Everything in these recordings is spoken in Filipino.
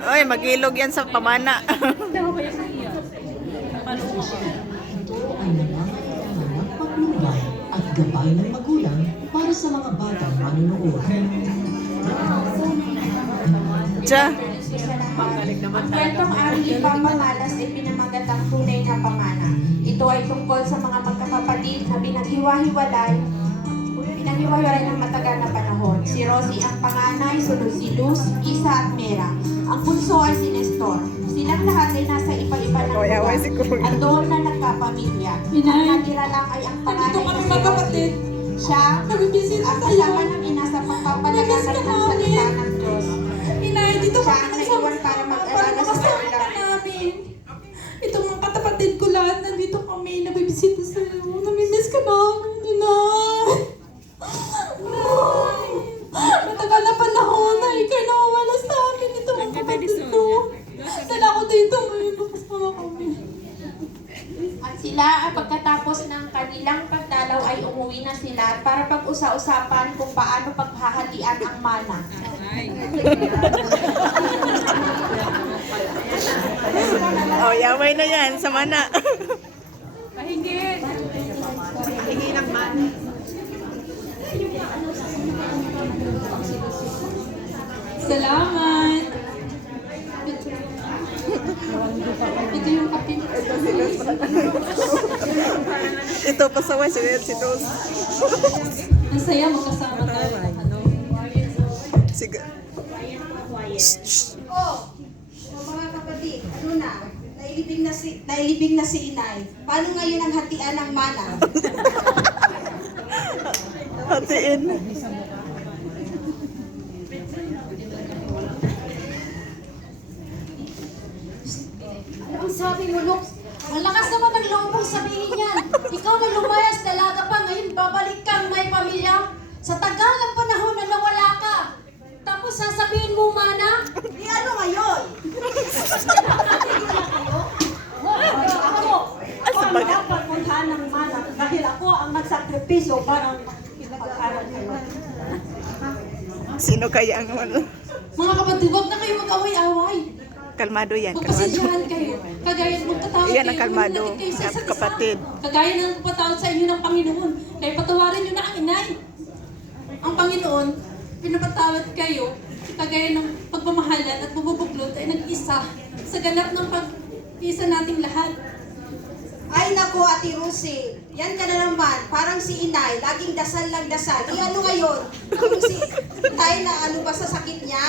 Oy, magilog yan sa pamana. Ito ay nangangailangan ng patnubay at gabay ng magulang para sa mga batang manunood. Tiya. Ang kwentong aming ipamamalas ay pinamagat ang tunay na pamana. Ito ay tungkol sa mga magkakapatid na pinaghiwa-hiwalay ng matagal na panahon. Si Rosie ang panganay, sunod si Luz, Isa at Mera. Ang bunso ay si Nestor. Silang lahat ay nasa iba-iba ng lugar at doon na nagkapamilya. Ang natira lang ay ang panganay na si Rosie. Siya ang kasama ng ina sa pagpapalaganap ng salita ng Diyos. Inay, dito Siya kami ang naiwan para mag-alaga sa kanila. namin. Itong mga katapatid ko lahat, nandito kami, nabibisita sa'yo. Namimiss ka namin, Inay. Matagal na panahon na ikaw nawawala sa amin. Ito mga kapatid ko. Dala ko dito ngayon, kasama kami. At sila ay pagkatapos ng kanilang pagdalaw ay umuwi na sila para pag-usa-usapan kung paano paghahatian ang mana. Oh, yaway na yan sa mana. Pahingi. Hingi ng mana. Salamat. Ito yung kape. Ito pasaway si Dos. Masaya magkasama tayo. Sige. Oh, mga kapatid, ano na? Nailibing na si inay. Paano ngayon ang hatian ng mana? Hatiin. Ano ang sabi mo, Lux? Ang lakas naman ng loob mong sabihin yan. Ikaw na lumayas, dalaga pa, ngayon babalik kang may pamilya. Sa tagal ng panahon na nawala ka. Tapos sasabihin mo, mana? Di ano ngayon? Ako, Ako ang nakapagpuntahan ng mana dahil ako ang nagsakripisyo para mag-aral kayo. Sino kaya ang ano? Mga kapatid, huwag na kayo mag-away-away. Kalmado yan, kalmado. Magpasensyahan kayo. Kagaya ng magkatawad Iyan ang kayo, kalmado, manatid kayo sa isa't isa. kapatid. Kagaya ng patawad sa inyo ng Panginoon. Kaya patawarin nyo na ang inay. Ang Panginoon, pinapatawad kayo. Kagaya ng pagmamahalan at bububuklod ay nag-isa sa ganap ng pag-isa nating lahat. Ay nako, Ate Rusi, yan ka na naman. Parang si inay, laging dasal lang dasal. Di ano ngayon? Yung si inay na ano ba sa sakit niya?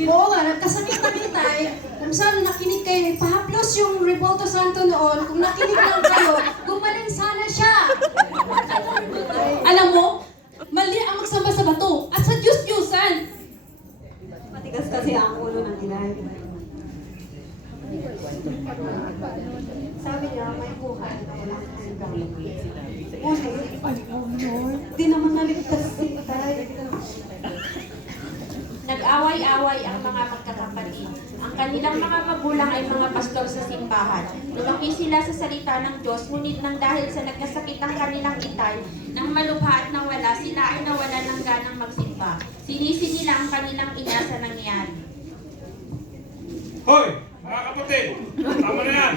oo nga, nagkasakit na kitay. Kung saan nakinig kayo, ipahaplos yung Revolto Santo noon. Kung nakinig lang kayo, gumaling sana siya. Alam mo, mali ang magsamba sa bato at sa Diyos-Diyosan. Matigas kasi ang ulo ng inay. Sabi niya, may buhay na wala kang gamit. Di naman naligtas si inay. Nag-away-away ang mga magkakapatid. Ang kanilang mga magulang ay mga pastor sa simbahan. Lumaki sila sa salita ng Diyos, ngunit nang dahil sa nagkasakit ang kanilang itay, nang malubha at nawala, sila ay nawalan ng ganang magsimba. Sinisi nila ang kanilang ina sa nangyari. Hoy, mga kapatid, tama na yan.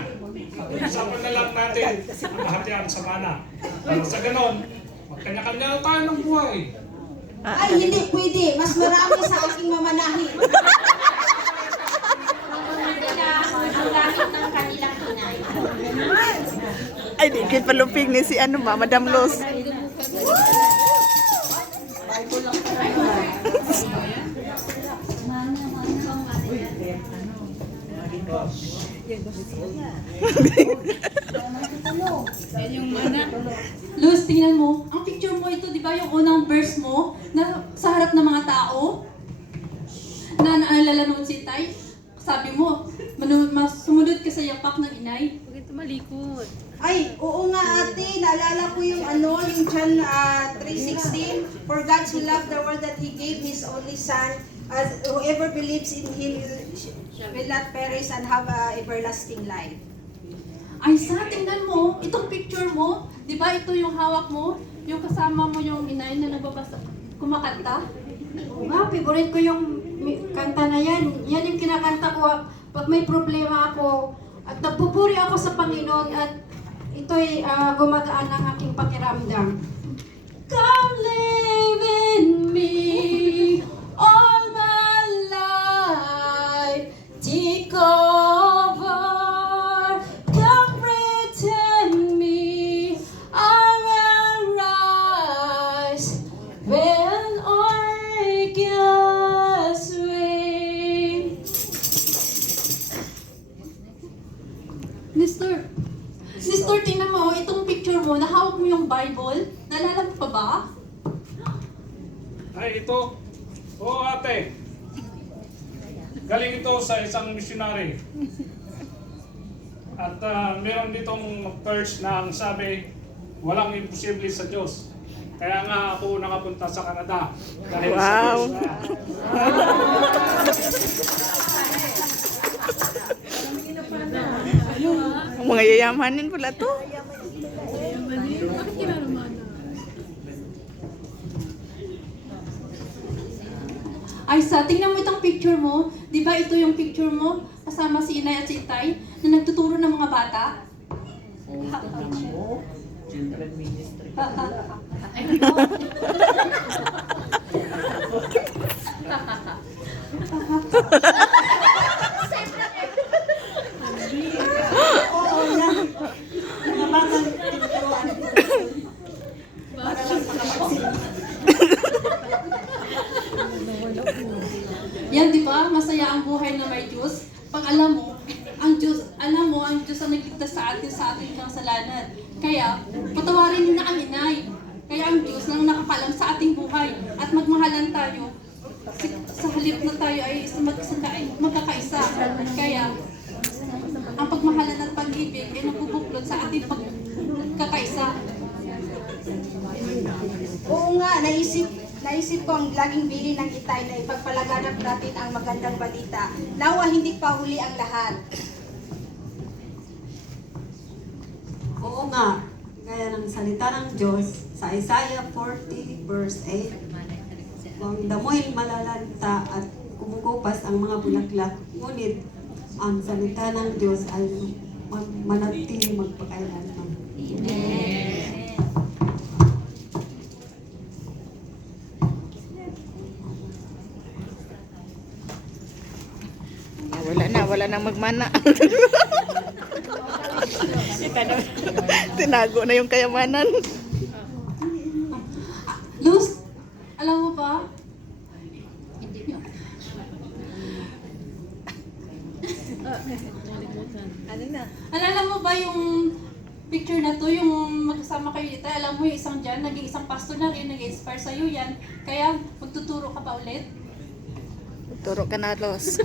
Pag-usapan na lang natin ang hatian sa mana. Para sa ganon, magkanya-kanya na tayo ng buhay. Ay, hindi pwede. Mas marami sa aking mamanahin. Sila ang gamit ng kanilang inay. Ay, dikit palupig ni si ano ba, Madam Los. Luz, tingnan mo. Ang picture mo ito, di ba yung unang verse mo na sa harap ng mga tao? Na naalala naman si Tay? Sabi mo, sumunod ka sa yapak ng inay. Ay, oo nga ate, naalala ko yung yung John 3:16. For God so loved the world that He gave His only Son, as whoever believes in Him will not perish and have everlasting life. Ay, tingnan mo, itong picture mo, di ba ito yung hawak mo? Yung kasama mo yung inay na nagbabasa, kumakanta? Oo nga, favorite ko yung kanta na yan. pag may problema ako, at nagpupuri ako sa Panginoon at ito'y gumagaan ang aking pakiramdam. Come live in me all my life. Take over. Come pretend me. I will rise when I guess way. Sister, tingnan mo, itong picture mo, nahawak mo yung Bible. Naalala mo pa ba? Ay, ito. Oo, ate. Galing ito sa isang missionary. At meron ditong verse na ang sabi, walang imposible sa Diyos. Kaya nga ako nakapunta sa Canada. Dahil Wow. sa Diyos. Ang mga yayamanin pala to. Ay, tingnan mo itong picture mo. Di ba ito yung picture mo? Kasama si inay at si itay na nagtuturo ng mga bata. Yan, di ba? Masaya ang buhay na may Diyos. Pag alam mo, ang Diyos ang nagligtas sa ating kasalanan. Kaya, patawarin niyo na ang inay. Kaya ang Diyos lang nakapalam sa ating buhay. At magmahalan tayo. Sa halip na tayo ay magkakaisa. Kaya, ang pagmahalan at pag-ibig ay nabubuklod sa ating pagkakaisa. Oo nga, naisip ko ang laging bili ng itay na ipagpalaganap natin ang magandang balita. Nawa hindi pa huli ang lahat. Oo nga, gaya ng salita ng Diyos sa Isaiah 40 verse 8, kung damoy malalanta at kumukupas ang mga bulaklak, ngunit ang salita ng Diyos ay manatili magpakailanman. Wala nang magmana. Tinago na yung kayamanan. Luz, alam mo ba? Alala mo ba yung picture na to, yung magkasama kayo dito? Alam mo yung isang dyan, naging isang pastor na rin, nag-inspire sa'yo yan. Kaya magtuturo ka ba ulit? Turo ka na, Los.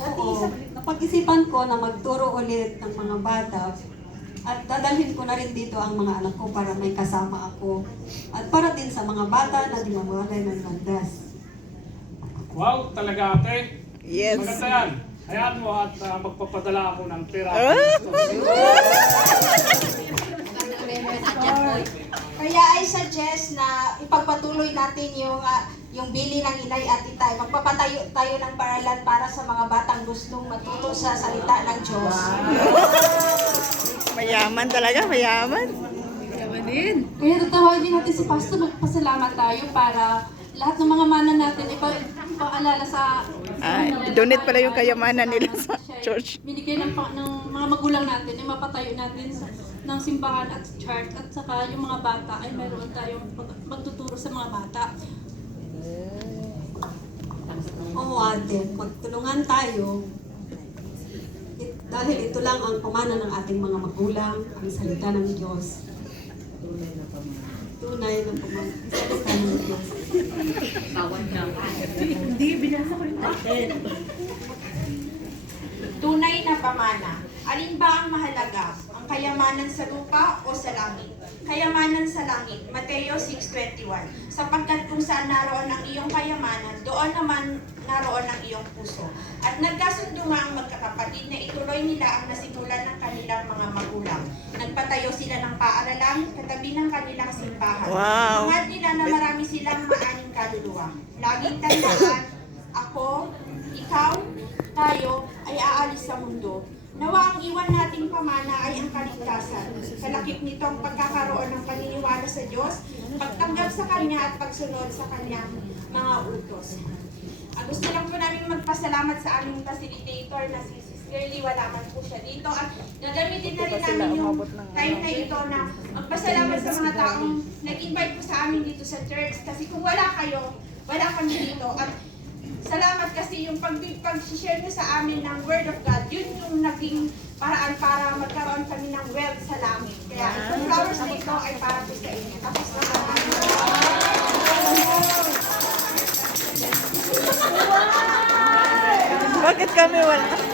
Oo, napag-isipan ko na magturo ulit ng mga bata at dadalhin ko na rin dito ang mga anak ko para may kasama ako at para din sa mga bata na di mawalay ng landas. Wow, talaga ate. Yes. Maganda yan. Hayaan mo at magpapadala ako ng pera. Kaya I suggest na ipagpatuloy natin yung bili ng inay at itay. Magpapatayo tayo ng paralan para sa mga batang gustong matuto sa salita ng Diyos. Mayaman talaga, mayaman. Kaya tatawagin natin si Pastor, magpasalamat tayo para lahat ng mga mana natin ipaalala sa Donate pala yung kayamanan nila sa church. binigay ng mga magulang natin, yung mapatayo natin ng simbahan at church at saka yung mga bata ay meron tayong magtuturo sa mga bata. Oo ate, magtulungan tayo. Dahil ito lang ang pamana ng ating mga magulang, ang salita ng Diyos. Tunay na pamana, salita ng Diyos. Tunay na pamana. Alin ba ang mahalaga? Ang kayamanan sa lupa o sa langit? Kayamanan sa langit, Mateo 6:21. Sapagkat kung saan naroon ang iyong kayamanan, doon naman naroon ang iyong puso. At nagkasundo nga ang magkakapatid na ituloy nila ang nasimulan ng kanilang mga magulang. Nagpatayo sila ng paaralan katabi ng kanilang simbahan. Wow. Hangad nila na marami silang maaning kaluluwa. Laging tandaan, ako ikaw, tayo, ay aalis sa mundo. Nawa ang iwan nating pamana ay ang kaligtasan. Kalakip nito ang pagkakaroon ng paniniwala sa Diyos, pagtanggap sa Kanya at pagsunod sa Kanyang mga utos. Gusto lang po namin magpasalamat sa aming facilitator na si Sis Girlie, wala man po siya dito. At gagamitin na rin namin yung time na ito na magpasalamat sa mga taong nag-invite po sa amin dito sa church. Kasi kung wala kayo, wala kami dito. At salamat kasi yung pag-share nyo sa amin ng Word of God, yun yung naging paraan para magkaroon kami ng wealth sa langit. Kaya itong flowers na ito ay para po sa inyo. Tapos na Bakit kami wala?